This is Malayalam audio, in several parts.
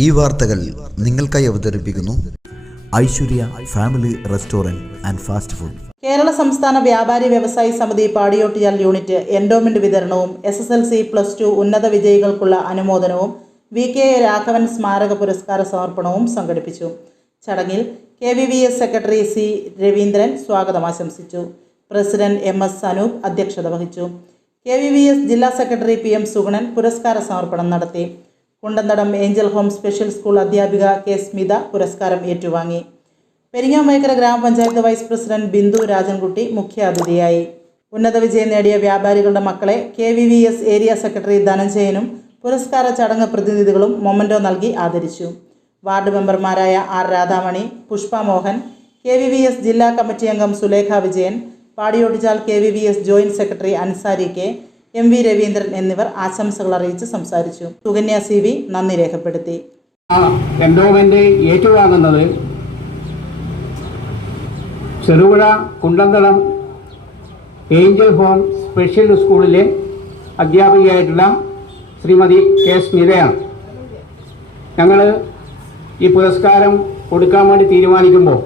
ഈ വാർത്തകൾ നിങ്ങൾക്കായി അവതരിപ്പിക്കുന്നു Aishwarya family restaurant and fast food. Kerala സംസ്ഥാന വ്യാപാരി വ്യവസായി സമിതി പാടിയോട്ടിയാൽ യൂണിറ്റ് എൻഡോമെന്റ് വിതരണവും SSLC+2 ഉന്നത വിജയികൾക്കുള്ള അനുമോദനവും VK രാഘവൻ സ്മാരക പുരസ്കാര സമർപ്പണവും സംഘടിപ്പിച്ചു. ചടങ്ങിൽ KVVS സെക്രട്ടറി C രവീന്ദ്രൻ സ്വാഗതം ആശംസിച്ചു. പ്രസിഡന്റ് MS അനൂപ് അധ്യക്ഷത വഹിച്ചു. KVVS ജില്ലാ സെക്രട്ടറി PM സുഗുണൻ പുരസ്കാര സമർപ്പണം നടത്തി. Kundanthadam Angel home special school അധ്യാപിക K സ്മിത പുരസ്കാരം ഏറ്റുവാങ്ങി. പെരിങ്ങാമേക്കര ഗ്രാമപഞ്ചായത്ത് വൈസ് പ്രസിഡന്റ് ബിന്ദു രാജൻകുട്ടി മുഖ്യാതിഥിയായി. ഉന്നത വിജയം നേടിയ വ്യാപാരികളുടെ മക്കളെ KVVS ഏരിയ സെക്രട്ടറി ധനഞ്ജയനും പുരസ്കാര ചടങ്ങ് പ്രതിനിധികളും മൊമന്റോ നൽകി ആദരിച്ചു. വാർഡ് മെമ്പർമാരായ R രാധാമണി, പുഷ്പ മോഹൻ, KVVS ജില്ലാ കമ്മിറ്റി അംഗം Sulekha Vijayan, Padiyottuchal KVVS joint secretary Ansari K, MV Raveendran എന്നിവർ ആശംസകൾ അറിയിച്ച് സംസാരിച്ചു. സുകന്യ CV നന്ദി രേഖപ്പെടുത്തി. എൻഡോമെന്റ് ഏറ്റുവാങ്ങുന്നത് Cherupuzha Kundanthalam angel home special സ്കൂളിലെ അധ്യാപികയായിട്ടുള്ള ശ്രീമതി K സ്മിതയാണ്. ഞങ്ങൾ ഈ പുരസ്കാരം കൊടുക്കാൻ വേണ്ടി തീരുമാനിക്കുമ്പോൾ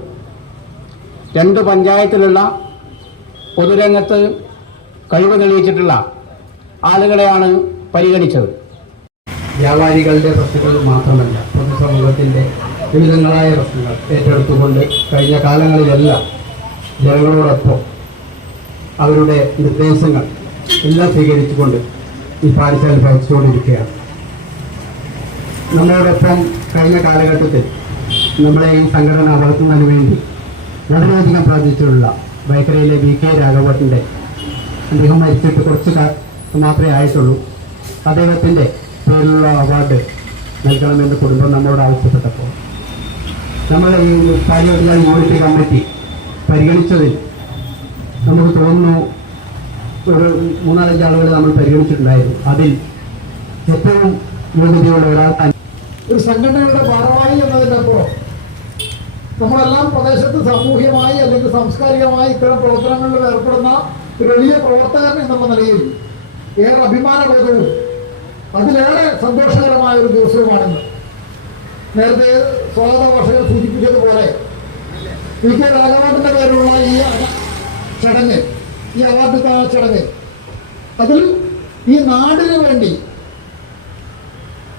2 പഞ്ചായത്തിലുള്ള പൊതുരംഗത്ത് കഴിവ് തെളിയിച്ചിട്ടുള്ള ആളുകളെയാണ് പരിഗണിച്ചത്. വ്യാപാരികളുടെ പ്രശ്നങ്ങൾ മാത്രമല്ല, പൊതുസമൂഹത്തിൻ്റെ വിവിധങ്ങളായ പ്രശ്നങ്ങൾ ഏറ്റെടുത്തുകൊണ്ട് കഴിഞ്ഞ കാലങ്ങളിലെല്ലാം ജനങ്ങളോടൊപ്പം അവരുടെ നിർദ്ദേശങ്ങൾ എല്ലാം സ്വീകരിച്ചുകൊണ്ട് ഈ പാഠശാല പ്രവർത്തിച്ചുകൊണ്ടിരിക്കുകയാണ്. നമ്മളോടൊപ്പം കഴിഞ്ഞ കാലഘട്ടത്തിൽ നമ്മളെ ഈ സംഘടന വളർത്തുന്നതിന് വേണ്ടി വളരെയധികം പ്രവർത്തിച്ചിട്ടുള്ള വൈക്കരയിലെ VK രാഘവൻ്റെ അദ്ദേഹം മരിച്ചിട്ട് കുറച്ച് മാത്രമേ ആയിട്ടുള്ളൂ. അദ്ദേഹത്തിൻ്റെ പേരിലുള്ള അവാർഡ് നൽകണമെന്ന് കുടുംബം നമ്മളോട് ആവശ്യപ്പെട്ടപ്പോൾ നമ്മൾ ഈ പാടിയോട്ടിയാൽ യൂണിറ്റ് കമ്മിറ്റി പരിഗണിച്ചതിൽ നമുക്ക് തോന്നുന്നു ഒരു 3-4 ആളുകൾ നമ്മൾ പരിഗണിച്ചിട്ടുണ്ടായിരുന്നു. അതിൽ ഏറ്റവും യോഗ്യതയുള്ള ഒരാൾ തന്നെ ഒരു സംഘടനയുടെ ഭാരവാഹി എന്നതിനപ്പുറം നമ്മളെല്ലാം പ്രദേശത്ത് സാമൂഹ്യമായി അല്ലെങ്കിൽ സാംസ്കാരികമായി ഇത്തരം പ്രവർത്തനങ്ങളിൽ ഏർപ്പെടുന്ന ഒരു വലിയ പ്രവർത്തകൻ എന്നുള്ള നിലയിൽ ഏറെ അഭിമാനബോധവും അതിലേറെ സന്തോഷകരമായ ഒരു ദിവസവുമാണെന്ന് നേരത്തെ സ്വാഗത ഭാഷകൾ സൂചിപ്പിച്ചതുപോലെ VK രാഘവന്റെ പേരിലുള്ള ഈ ചടങ്ങ്, ഈ അവാർഡ് ചടങ്ങ്, അതിൽ ഈ നാടിന് വേണ്ടി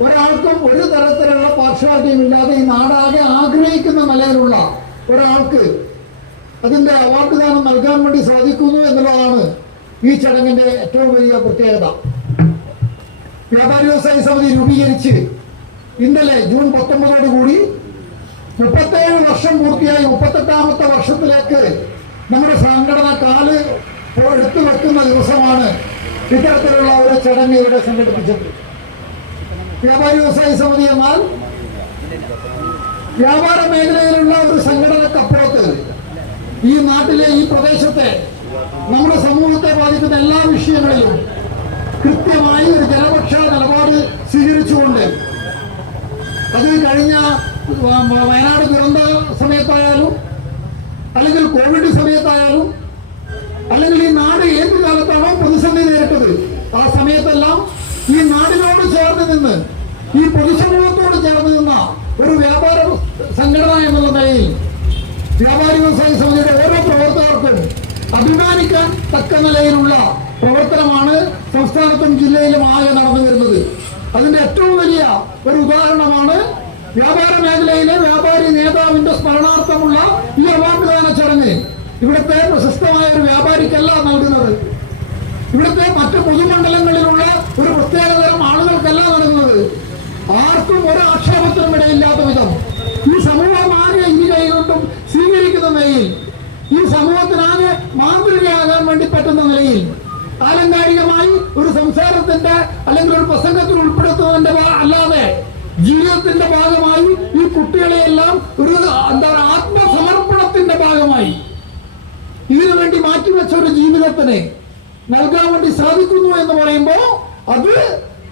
ഒരാൾക്കും ഒരു തരത്തിലുള്ള പാർഷ്വാലിറ്റിയും ഇല്ലാതെ ഈ നാടാകെ ആഗ്രഹിക്കുന്ന നിലയിലുള്ള ഒരാൾക്ക് അതിൻ്റെ അവാർഡ് ദാനം നൽകാൻ വേണ്ടി സാധിക്കുന്നു എന്നുള്ളതാണ് ഈ ചടങ്ങിൻ്റെ ഏറ്റവും വലിയ പ്രത്യേകത. വ്യാപാരി വ്യവസായി സമിതി രൂപീകരിച്ച് ഇന്നലെ ജൂൺ 19 37 വർഷം പൂർത്തിയായി 38ാമത്തെ വർഷത്തിലേക്ക് നമ്മുടെ സംഘടന കാല് എടുത്തു വെക്കുന്ന ദിവസമാണ് ഇത്തരത്തിലുള്ള ഒരു ചടങ്ങ് ഇവിടെ സംഘടിപ്പിച്ചത്. വ്യാപാരി വ്യവസായി സമിതി എന്നാൽ വ്യാപാര മേഖലയിലുള്ള ഒരു സംഘടനക്കപ്പുറത്ത് ഈ നാട്ടിലെ ഈ പ്രദേശത്തെ നമ്മുടെ സമൂഹത്തെ ബാധിക്കുന്ന എല്ലാ വിഷയങ്ങളിലും കൃത്യമായി ഒരു ജനപക്ഷ നിലപാട് സ്വീകരിച്ചുകൊണ്ട് അത് കഴിഞ്ഞ വയനാട് ദുരന്ത സമയത്തായാലും അല്ലെങ്കിൽ കോവിഡ് സമയത്തായാലും അല്ലെങ്കിൽ ഈ നാട് ഏത് കാലത്താണോ പ്രതിസന്ധി നേരിട്ടത് ആ സമയത്തെല്ലാം ഈ നാടിനോട് ചേർന്ന് നിന്ന് ഈ പൊതുസമൂഹത്തോട് ചേർന്ന് നിന്ന ഒരു വ്യാപാര സംഘടന എന്നുള്ള നിലയിൽ വ്യാപാരി വ്യവസായി സമിതിയുടെ ഓരോ പ്രവർത്തകർക്കും അഭിമാനിക്കാൻ തക്ക നിലയിലുള്ള പ്രവർത്തനമാണ് സംസ്ഥാനത്തും ജില്ലയിലും ആകെ നടന്നു വരുന്നത്. അതിന്റെ ഏറ്റവും വലിയ ഒരു ഉദാഹരണമാണ് വ്യാപാര മേഖലയിലെ വ്യാപാരി നേതാവിന്റെ സ്മരണാർത്ഥമുള്ള ഈ അവാർഡ് ദാന ചടങ്ങ്. ഇവിടുത്തെ പ്രശസ്തമായ ഒരു വ്യാപാരിക്കല്ല നൽകുന്നത്, ഇവിടുത്തെ മറ്റ് പൊതുമണ്ഡലങ്ങളിലുള്ള ഒരു പ്രത്യേകതരം ആളുകൾക്കല്ല നൽകുന്നത്. ആർക്കും ഒരു ആക്ഷേപത്തിനും ഇടയില്ലാത്ത വിധം ഈ സമൂഹം ആകെ ഈ കൈകൊണ്ടും സ്വീകരിക്കുന്ന നിലയിൽ, ഈ സമൂഹത്തിനാകെ മാതൃകയാകാൻ വേണ്ടി പറ്റുന്ന നിലയിൽ ആലങ്കാരികമായി ഒരു സംസാരത്തിന്റെ അല്ലെങ്കിൽ ഒരു പ്രസംഗത്തിൽ ഉൾപ്പെടുത്തുന്നതിന്റെ അല്ലാതെ ജീവിതത്തിന്റെ ഭാഗമായി ഈ കുട്ടികളെയെല്ലാം ഒരു ആത്മസമർപ്പണത്തിന്റെ ഭാഗമായി ഇതിനു വേണ്ടി മാറ്റിവെച്ച ഒരു ജീവിതത്തിന് നൽകാൻ വേണ്ടി സാധിക്കുന്നു എന്ന് പറയുമ്പോൾ അത്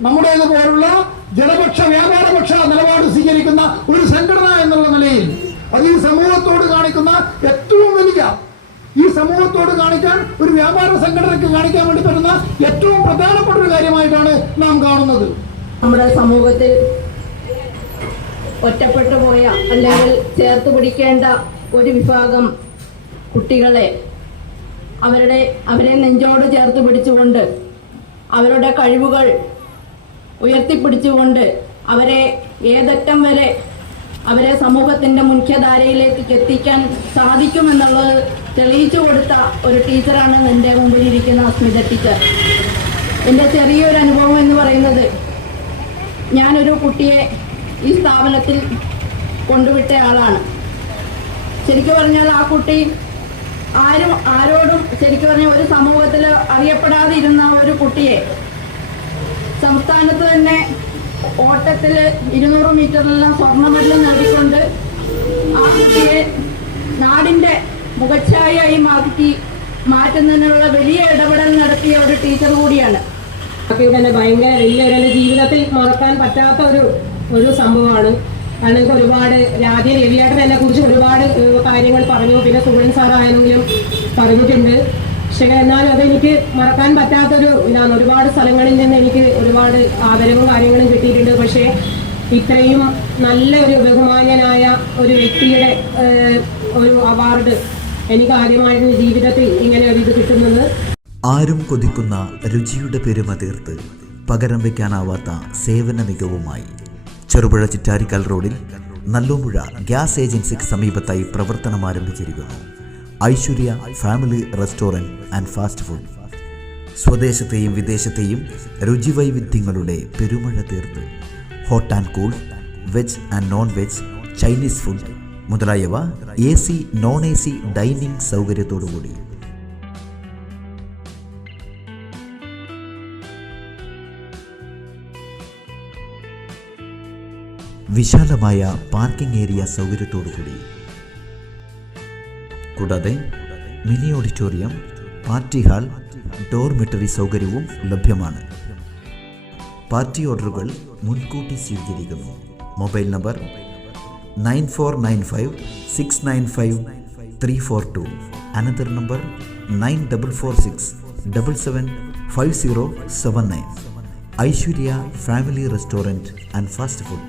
നമ്മുടേതുപോലുള്ള ജനപക്ഷ വ്യാപാരപക്ഷ നിലപാട് സ്വീകരിക്കുന്ന ഒരു സംഘടന എന്നുള്ള നിലയിൽ അത് ഈ സമൂഹത്തോട് കാണിക്കുന്ന ഏറ്റവും വലിയ, ഈ സമൂഹത്തോട് കാണിക്കാൻ ഒരു വ്യാപാര സംഘടനയ്ക്ക് കാണിക്കാൻ വേണ്ടി പറ്റുന്ന ഏറ്റവും പ്രധാനപ്പെട്ട ഒരു കാര്യമായിട്ടാണ് നാം കാണുന്നത്. നമ്മുടെ സമൂഹത്തിൽ ഒറ്റപ്പെട്ടു പോയ അല്ലെങ്കിൽ ചേർത്ത് പിടിക്കേണ്ട ഒരു വിഭാഗം കുട്ടികളെ അവരെ നെഞ്ചോട് ചേർത്ത് പിടിച്ചുകൊണ്ട് അവരുടെ കഴിവുകൾ ഉയർത്തിപ്പിടിച്ചുകൊണ്ട് അവരെ ഏതറ്റം വരെ അവരെ സമൂഹത്തിൻ്റെ മുഖ്യധാരയിലേക്ക് എത്തിക്കാൻ സാധിക്കുമെന്നുള്ളത് തെളിയിച്ചു കൊടുത്ത ഒരു ടീച്ചറാണ് എൻ്റെ മുമ്പിലിരിക്കുന്ന സ്മിത ടീച്ചർ. എൻ്റെ ചെറിയൊരു അനുഭവം എന്ന് പറയുന്നത്, ഞാനൊരു കുട്ടിയെ ഈ സ്ഥാപനത്തിൽ കൊണ്ടുവിട്ട ആളാണ്. ശരിക്കും പറഞ്ഞാൽ ആ കുട്ടി ആരോടും ശരിക്കും പറഞ്ഞാൽ ഒരു സമൂഹത്തിൽ അറിയപ്പെടാതെ ഇരുന്ന ഒരു കുട്ടിയെ സംസ്ഥാനത്ത് തന്നെ ഓട്ടത്തിൽ 200 മീറ്ററിലെല്ലാം സ്വർണ്ണ മെഡൽ നേടിക്കൊണ്ട് ആ കുട്ടിയെ നാടിൻ്റെ മുഖച്ഛായയായി മാറ്റുന്നതിനുള്ള വലിയ ഇടപെടൽ നടത്തിയ ഒരു ടീച്ചർ കൂടിയാണ്. തന്നെ ഭയങ്കര വലിയൊരു ജീവിതത്തിൽ മറക്കാൻ പറ്റാത്ത ഒരു സംഭവമാണ്. കാരണം എനിക്ക് ഒരുപാട് ആദ്യം രവിയേട്ടൻ എന്നെ കുറിച്ച് ഒരുപാട് കാര്യങ്ങൾ പറഞ്ഞു, പിന്നെ സുഗൻ സാറായെങ്കിലും പറഞ്ഞിട്ടുണ്ട്. പക്ഷേ എന്നാലും അതെനിക്ക് മറക്കാൻ പറ്റാത്തൊരു ഇതാണ്. ഒരുപാട് സ്ഥലങ്ങളിൽ നിന്ന് എനിക്ക് ഒരുപാട് ആദരവും കാര്യങ്ങളും കിട്ടിയിട്ടുണ്ട്. പക്ഷേ ഇത്രയും നല്ലൊരു ബഹുമാന്യനായ ഒരു വ്യക്തിയുടെ ഒരു അവാർഡ് എനിക്ക് ആദ്യമായിട്ട് ജീവിതത്തിൽ ഇങ്ങനെ ഒരു ഇത് കിട്ടുന്നത്. ആരും കൊതിക്കുന്ന രുചിയുടെ പെരുമ തീർത്ത് പകരം വയ്ക്കാനാവാത്ത സേവന മികവുമായി ചെറുപുഴ ചിറ്റാരിക്കൽ റോഡിൽ നല്ലോമ്പുഴ ഗ്യാസ് ഏജൻസിക്ക് സമീപത്തായി പ്രവർത്തനം ആരംഭിച്ചിരിക്കുന്നു Aishwarya family restaurant and fast food. സ്വദേശത്തെയും വിദേശത്തെയും രുചിവൈവിധ്യങ്ങളുടെ പെരുമഴ തീർത്ത് hot and cool, veg and non veg, Chinese food മുതലായവ AC നോൺ AC ഡൈനിങ് സൗകര്യത്തോടുകൂടി. വിശാലമായ പാർക്കിംഗ് ഏരിയ സൗകര്യത്തോടുകൂടി. കൂടാതെ mini auditorium, party hall, dormitory സൗകര്യവും ലഭ്യമാണ്. പാർട്ടി ഓർഡറുകൾ മുൻകൂട്ടി സ്വീകരിക്കുന്നു. Mobile number 9495695342. Another number 9446775079. Aishwarya family restaurant and fast food.